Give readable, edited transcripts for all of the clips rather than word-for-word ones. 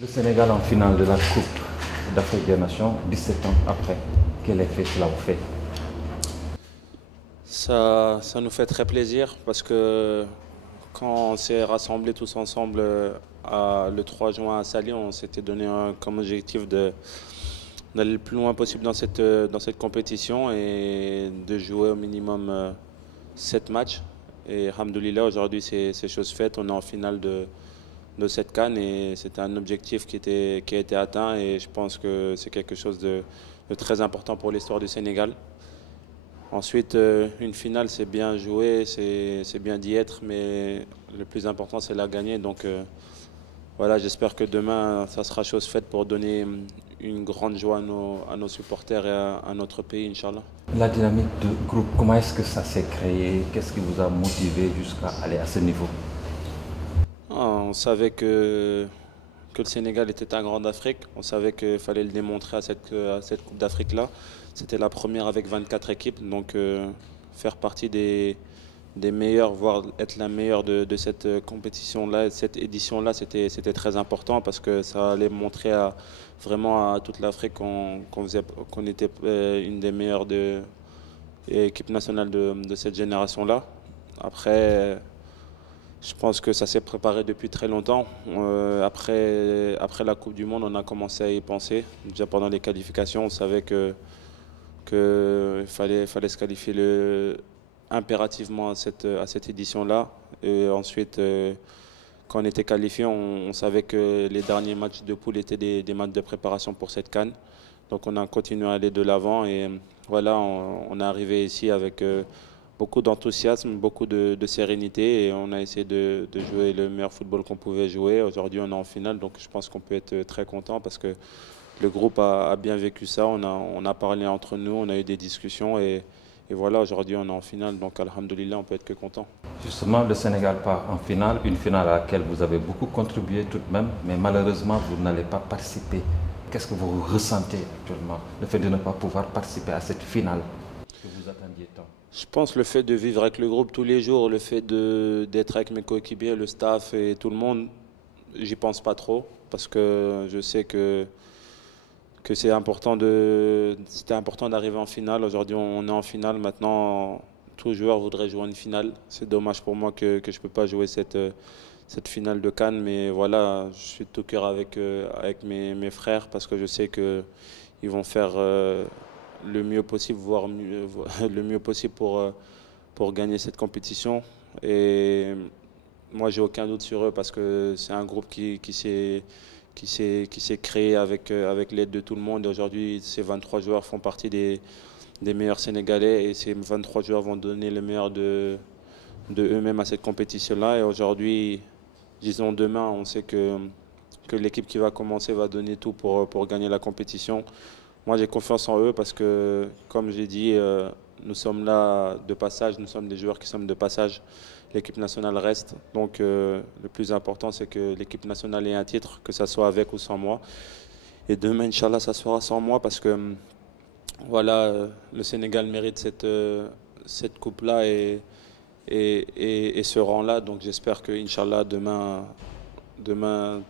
Le Sénégal en finale de la Coupe d'Afrique des Nations, 17 ans après. Quel effet cela vous fait? Ça nous fait très plaisir parce que quand on s'est rassemblés tous ensemble le 3 juin à Sali, on s'était donné comme objectif d'aller le plus loin possible dans cette compétition et de jouer au minimum 7 matchs. Et Alhamdoulilah, aujourd'hui c'est chose faite. On est en finale de cette CAN et c'était un objectif qui a été atteint et je pense que c'est quelque chose de très important pour l'histoire du Sénégal. Ensuite, une finale, c'est bien joué, c'est bien d'y être, mais le plus important, c'est la gagner. Donc voilà, j'espère que demain, ça sera chose faite pour donner une grande joie à nos supporters et à notre pays, Inch'Allah. La dynamique de groupe, comment est-ce que ça s'est créé? Qu'est-ce qui vous a motivé jusqu'à aller à ce niveau? On savait que le Sénégal était un grand d'Afrique. On savait qu'il fallait le démontrer à cette Coupe d'Afrique-là. C'était la première avec 24 équipes, donc faire partie des meilleurs, voire être la meilleure de cette compétition-là, de cette édition-là, c'était très important parce que ça allait montrer vraiment à toute l'Afrique qu'on était une des meilleures équipes nationales de cette génération-là. Après, je pense que ça s'est préparé depuis très longtemps. Après la Coupe du Monde, on a commencé à y penser. Déjà pendant les qualifications, on savait que fallait se qualifier impérativement à cette édition-là. Et ensuite, quand on était qualifié, on savait que les derniers matchs de poule étaient des matchs de préparation pour cette CAN. Donc on a continué à aller de l'avant et voilà, on est arrivé ici avec beaucoup d'enthousiasme, beaucoup de sérénité et on a essayé de jouer le meilleur football qu'on pouvait jouer. Aujourd'hui, on est en finale, donc je pense qu'on peut être très content parce que le groupe a bien vécu ça. On a parlé entre nous, on a eu des discussions et voilà, aujourd'hui, on est en finale, donc alhamdoulilah, on peut être que content. Justement, le Sénégal part en finale, une finale à laquelle vous avez beaucoup contribué tout de même, mais malheureusement, vous n'allez pas participer. Qu'est-ce que vous ressentez actuellement, le fait de ne pas pouvoir participer à cette finale que vous attendiez tant? Je pense le fait de vivre avec le groupe tous les jours, le fait d'être avec mes coéquipiers, le staff et tout le monde, j'y pense pas trop parce que je sais que c'était important d'arriver en finale. Aujourd'hui, on est en finale. Maintenant, tout joueur voudrait jouer une finale. C'est dommage pour moi que je ne peux pas jouer cette finale de Cannes. Mais voilà, je suis de tout cœur avec mes frères parce que je sais qu'ils vont faire le mieux possible, voire le mieux possible pour gagner cette compétition. Et moi, j'ai aucun doute sur eux parce que c'est un groupe qui s'est créé avec l'aide de tout le monde. Aujourd'hui, ces 23 joueurs font partie des meilleurs Sénégalais et ces 23 joueurs vont donner le meilleur de eux-mêmes à cette compétition-là. Et aujourd'hui, disons demain, on sait que l'équipe qui va commencer va donner tout pour gagner la compétition. Moi, j'ai confiance en eux parce que, comme j'ai dit, nous sommes là de passage, nous sommes des joueurs qui sommes de passage. L'équipe nationale reste. Donc, le plus important, c'est que l'équipe nationale ait un titre, que ça soit avec ou sans moi. Et demain, Inch'Allah, ça sera sans moi parce que, voilà, le Sénégal mérite cette coupe-là et ce rang-là. Donc, j'espère que, Inch'Allah, demain,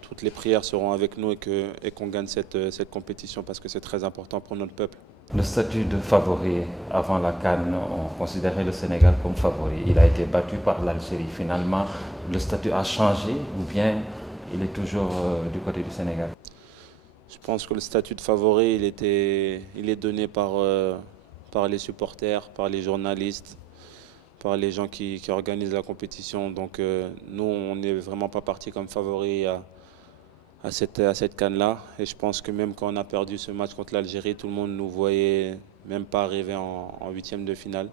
toutes les prières seront avec nous et qu'on gagne cette compétition parce que c'est très important pour notre peuple. Le statut de favori avant la CAN, on considérait le Sénégal comme favori. Il a été battu par l'Algérie. Finalement, le statut a changé ou bien il est toujours du côté du Sénégal? Je pense que le statut de favori, il est donné par les supporters, par les journalistes, par les gens qui organisent la compétition. Donc nous, on n'est vraiment pas parti comme favori à cette CAN-là. Et je pense que même quand on a perdu ce match contre l'Algérie, tout le monde nous voyait même pas arriver en huitième de finale.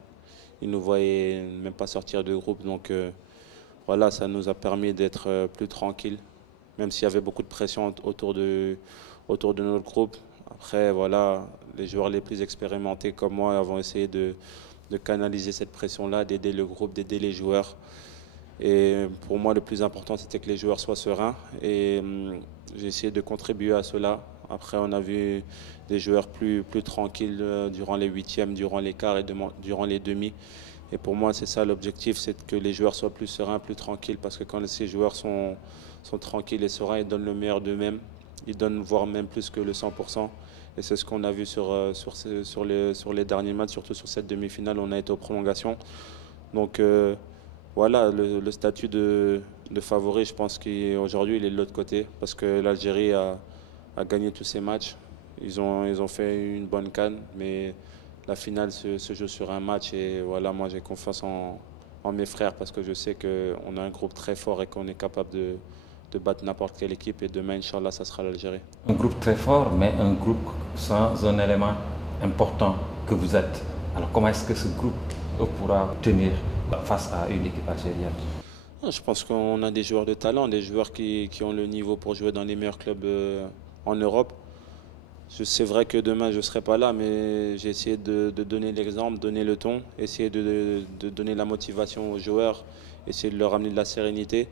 Ils nous voyaient même pas sortir de groupe. Donc voilà, ça nous a permis d'être plus tranquille, même s'il y avait beaucoup de pression autour de notre groupe. Après, voilà, les joueurs les plus expérimentés comme moi avons essayé de canaliser cette pression-là, d'aider le groupe, d'aider les joueurs. Et pour moi, le plus important, c'était que les joueurs soient sereins. Et j'ai essayé de contribuer à cela. Après, on a vu des joueurs plus tranquilles durant les huitièmes, durant les quarts et durant les demi. Et pour moi, c'est ça l'objectif, c'est que les joueurs soient plus sereins, plus tranquilles. Parce que quand ces joueurs sont tranquilles et sereins, ils donnent le meilleur d'eux-mêmes. ils donnent voire même plus que le 100%. Et c'est ce qu'on a vu sur les derniers matchs, surtout sur cette demi-finale, on a été aux prolongations. Donc voilà, le statut de favori, je pense qu'aujourd'hui, il est de l'autre côté, parce que l'Algérie a gagné tous ses matchs. Ils ont fait une bonne CAN, mais la finale se joue sur un match. Et voilà, moi j'ai confiance en mes frères, parce que je sais qu'on a un groupe très fort et qu'on est capable de battre n'importe quelle équipe. Et demain, Inch'Allah, ça sera l'Algérie. Un groupe très fort, mais un groupe sans un élément important que vous êtes. Alors comment est-ce que ce groupe pourra tenir face à une équipe algérienne? Je pense qu'on a des joueurs de talent, des joueurs qui ont le niveau pour jouer dans les meilleurs clubs en Europe. C'est vrai que demain je ne serai pas là, mais j'ai essayé de donner l'exemple, donner le ton, essayer de donner la motivation aux joueurs, essayer de leur amener de la sérénité.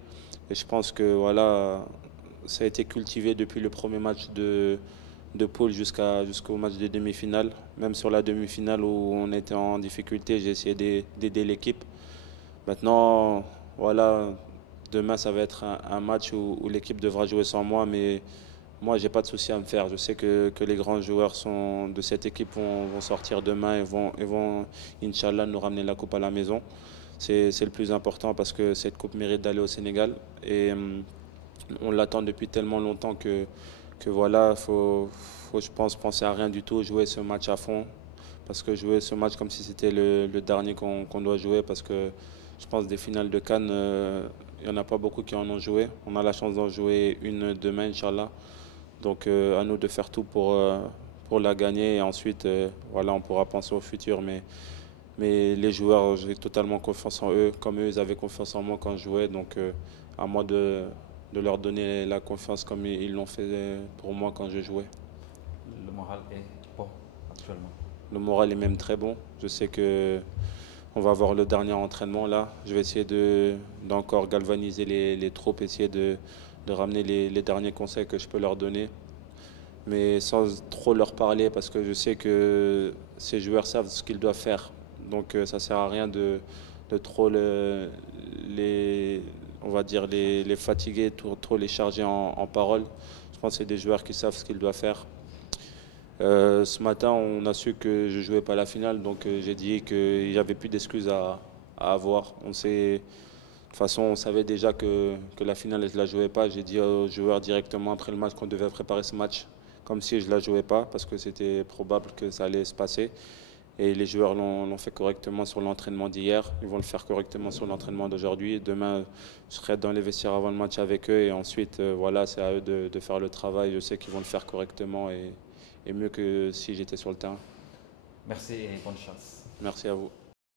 Et je pense que voilà, ça a été cultivé depuis le premier match de poule jusqu'au match des demi-finales. Même sur la demi-finale où on était en difficulté, j'ai essayé d'aider l'équipe. Maintenant, voilà, demain ça va être un match où l'équipe devra jouer sans moi, mais moi j'ai pas de souci à me faire. Je sais que les grands joueurs de cette équipe vont sortir demain et vont, Inch'Allah, nous ramener la coupe à la maison. C'est le plus important parce que cette coupe mérite d'aller au Sénégal. Et on l'attend depuis tellement longtemps que voilà, je pense, penser à rien du tout, jouer ce match à fond. Parce que jouer ce match comme si c'était le dernier qu'on doit jouer, parce que je pense des finales de Cannes, il n'y en a pas beaucoup qui en ont joué. On a la chance d'en jouer une demain, Inch'Allah. Donc à nous de faire tout pour la gagner et ensuite voilà, on pourra penser au futur. Mais les joueurs, j'ai totalement confiance en eux, comme eux, ils avaient confiance en moi quand je jouais. Donc à moi de leur donner la confiance comme ils l'ont fait pour moi quand je jouais. Le moral est bon actuellement. Le moral est même très bon. Je sais que on va avoir le dernier entraînement là. Je vais essayer d'encore galvaniser les troupes, essayer de ramener les derniers conseils que je peux leur donner, mais sans trop leur parler parce que je sais que ces joueurs savent ce qu'ils doivent faire. Donc ça ne sert à rien de trop on va dire les fatiguer, trop les charger en parole. Je pense que c'est des joueurs qui savent ce qu'ils doivent faire. Ce matin, on a su que je ne jouais pas la finale, donc j'ai dit qu'il n'y avait plus d'excuses à avoir. De toute façon, on savait déjà que la finale, je ne la jouais pas. J'ai dit aux joueurs directement après le match qu'on devait préparer ce match comme si je ne la jouais pas, parce que c'était probable que ça allait se passer. Et les joueurs l'ont fait correctement sur l'entraînement d'hier. Ils vont le faire correctement sur l'entraînement d'aujourd'hui. Demain, je serai dans les vestiaires avant le match avec eux. Et ensuite, voilà, c'est à eux de faire le travail. Je sais qu'ils vont le faire correctement et mieux que si j'étais sur le terrain. Merci et bonne chance. Merci à vous.